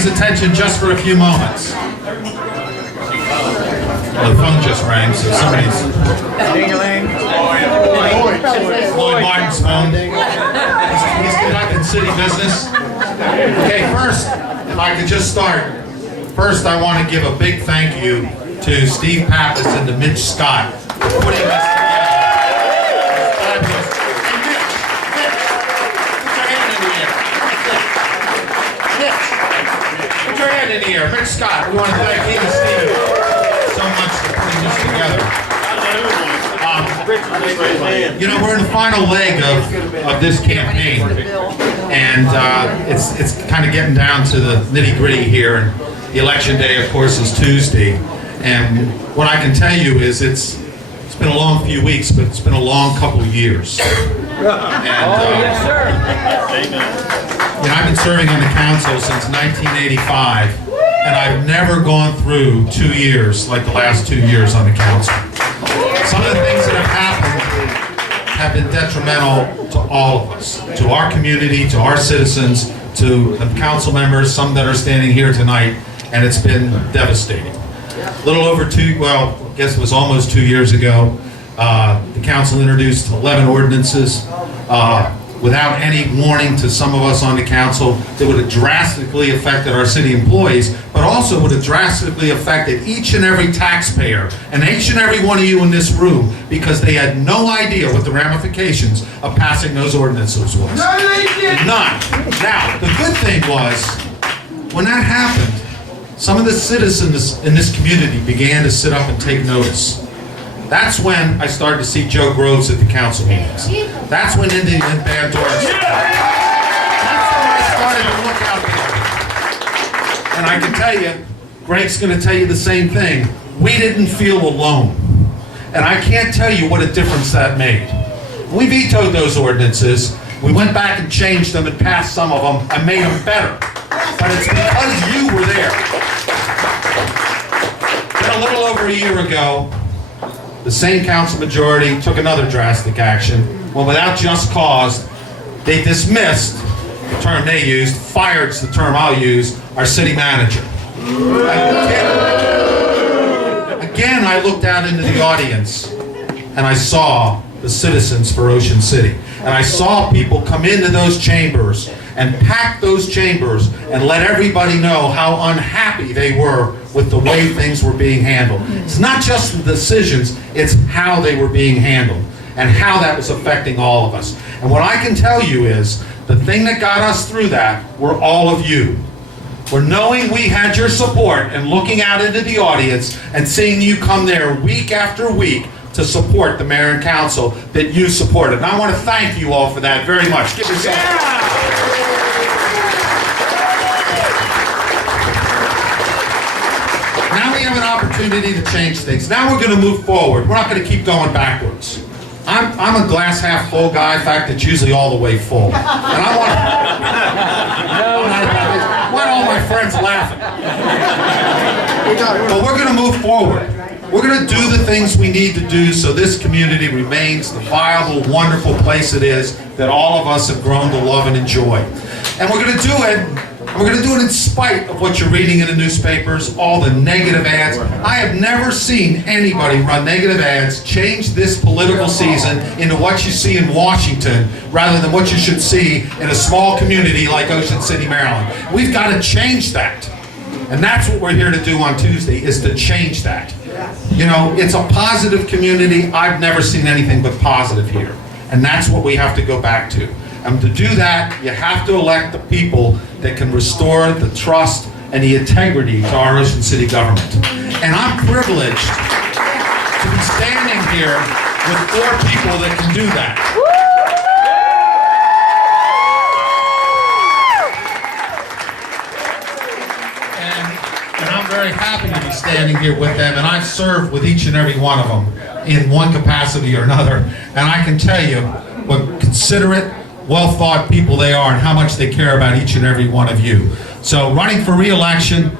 everybody's attention just for a few moments. Well, the phone just rang, so somebody's... Lloyd Martin's phone. He's conducting city business. Okay, first, if I could just start. First, I want to give a big thank you to Steve Pappas and to Mitch Scott for putting this together. Put your hand in the air. Mitch Scott, we want to thank him and Steve so much for putting this together. You know, we're in the final leg of this campaign, and it's kind of getting down to the nitty-gritty here. And the election day, of course, is Tuesday. And what I can tell you is it's been a long few weeks, but it's been a long couple of years. And, yes, sir. you know, I've been serving on the council since 1985, and I've never gone through 2 years like the last 2 years on the council. Some of the things that have happened have been detrimental to all of us, to our community, to our citizens, to the council members, some that are standing here tonight, and it's been devastating. A little over I guess it was almost 2 years ago, the council introduced 11 ordinances without any warning to some of us on the council that would have drastically affected our city employees, but also would have drastically affected each and every taxpayer and each and every one of you in this room, because they had no idea what the ramifications of passing those ordinances was. None. Now, the good thing was, when that happened, some of the citizens in this community began to sit up and take notice. That's when I started to see Joe Groves at the council meetings. That's when Indian Band Doors. That's when I started to look out there. And I can tell you, Greg's going to tell you the same thing. We didn't feel alone. And I can't tell you what a difference that made. We vetoed those ordinances. We went back and changed them and passed some of them and made them better. But it's because you were there. Then a little over a year ago, the same council majority took another drastic action when, without just cause, they dismissed the term they used, fired's the term I'll use, our city manager. Again, I looked out into the audience and I saw the citizens for Ocean City. And I saw people come into those chambers and pack those chambers and let everybody know how unhappy they were with the way things were being handled. It's not just the decisions, it's how they were being handled and how that was affecting all of us. And what I can tell you is, the thing that got us through that were all of you. We're knowing we had your support and looking out into the audience and seeing you come there week after week to support the mayor and council that you supported. And I want to thank you all for that very much. Give yourself Now we have an opportunity to change things. Now we're going to move forward. We're not going to keep going backwards. I'm a glass half full guy. In fact, it's usually all the way full. And I want all my friends laughing. But we're going to move forward. We're going to do the things we need to do so this community remains the viable, wonderful place it is that all of us have grown to love and enjoy. And we're going to do it. We're going to do it in spite of what you're reading in the newspapers, all the negative ads. I have never seen anybody run negative ads, change this political season into what you see in Washington rather than what you should see in a small community like Ocean City, Maryland. We've got to change that. And that's what we're here to do on Tuesday, is to change that. You know, it's a positive community. I've never seen anything but positive here. And that's what we have to go back to. And to do that, you have to elect the people that can restore the trust and the integrity to our Ocean City government. And I'm privileged to be standing here with 4 people that can do that. And I'm very happy to be standing here with them, and I've served with each and every one of them in one capacity or another. And I can tell you what considerate, well-thought people they are and how much they care about each and every one of you. So running for re-election,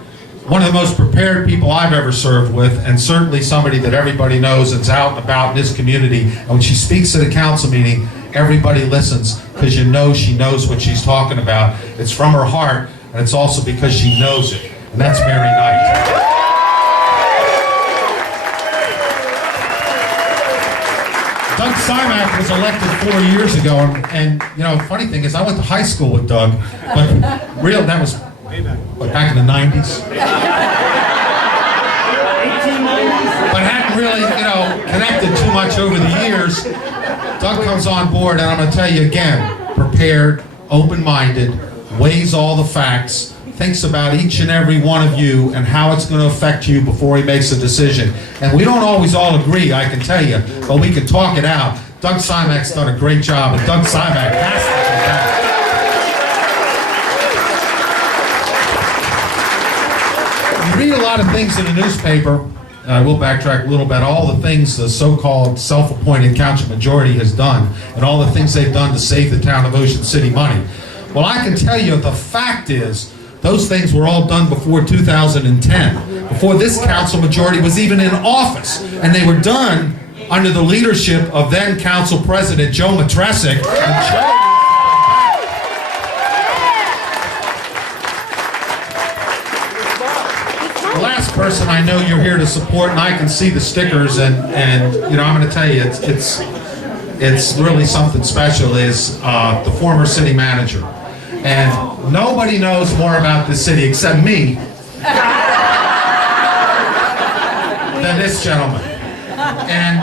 one of the most prepared people I've ever served with, and certainly somebody that everybody knows that's out and about in this community. And when she speaks at a council meeting, everybody listens because you know she knows what she's talking about. It's from her heart. and it's also because she knows it, and that's Mary Knight. Doug Cymek was elected 4 years ago, and you know, funny thing is, I went to high school with Doug, but that was back in the 90s. But hadn't really, you know, connected too much over the years. Doug comes on board, and I'm going to tell you again, prepared, open-minded, weighs all the facts, thinks about each and every one of you and how it's going to affect you before he makes a decision. And we don't always all agree, I can tell you, but we can talk it out. Doug Cymek's done a great job, and Doug Cymek has to be back. You read a lot of things in the newspaper, and I will backtrack a little bit, all the things the so-called self-appointed council majority has done, and all the things they've done to save the town of Ocean City money. Well, I can tell you the fact is, those things were all done before 2010, before this council majority was even in office. And they were done under the leadership of then council president Joe Mitrecic. And Joe, the last person I know you're here to support, and I can see the stickers, and you know, I'm going to tell you, it's really something special, is the former city manager. And nobody knows more about this city except me than this gentleman. And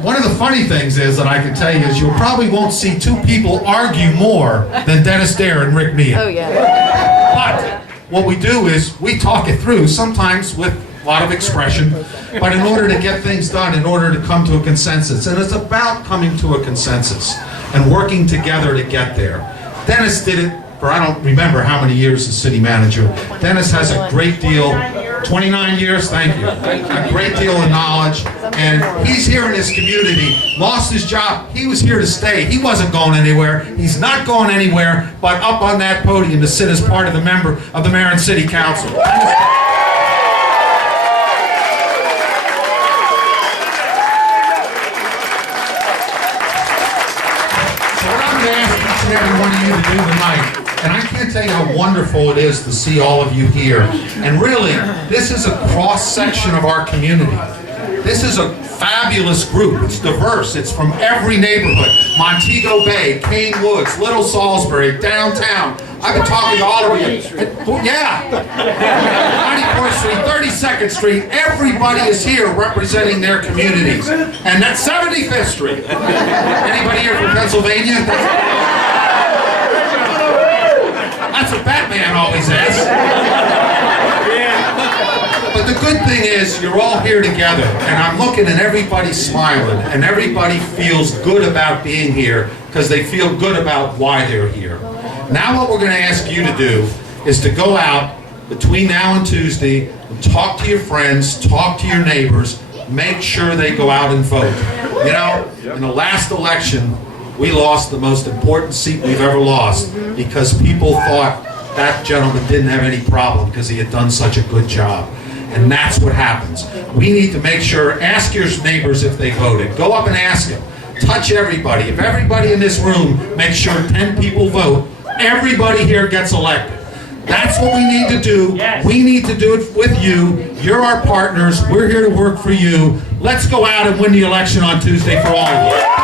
one of the funny things is that I can tell you is you probably won't see two people argue more than Dennis Dare and Rick Meehan. Oh, yeah. But what we do is we talk it through, sometimes with a lot of expression, but in order to get things done, in order to come to a consensus. And it's about coming to a consensus and working together to get there. Dennis did it for I don't remember how many years as city manager. Dennis has a great deal, 29 years, thank you, a great deal of knowledge, and he's here in this community, lost his job, he was here to stay, he wasn't going anywhere, he's not going anywhere, but up on that podium to sit as part of the member of the Meehan City Council. Every one of you to do tonight. And I can't tell you how wonderful it is to see all of you here. And really, this is a cross-section of our community. This is a fabulous group. It's diverse. It's from every neighborhood. Montego Bay, Cane Woods, Little Salisbury, downtown. I've been talking to all of you. Yeah. 94th Street, 32nd Street. Everybody is here representing their communities. And that's 75th Street. Anybody here from Pennsylvania? That's what Batman always asks. But the good thing is, you're all here together, and I'm looking and everybody's smiling, and everybody feels good about being here because they feel good about why they're here. Now what we're going to ask you to do is to go out between now and Tuesday and talk to your friends, talk to your neighbors, make sure they go out and vote. You know, in the last election, we lost the most important seat we've ever lost because people thought that gentleman didn't have any problem because he had done such a good job. And that's what happens. We need to make sure, ask your neighbors if they voted. Go up and ask them. Touch everybody. If everybody in this room makes sure 10 people vote, everybody here gets elected. That's what we need to do. Yes. We need to do it with you. You're our partners. We're here to work for you. Let's go out and win the election on Tuesday for all of you.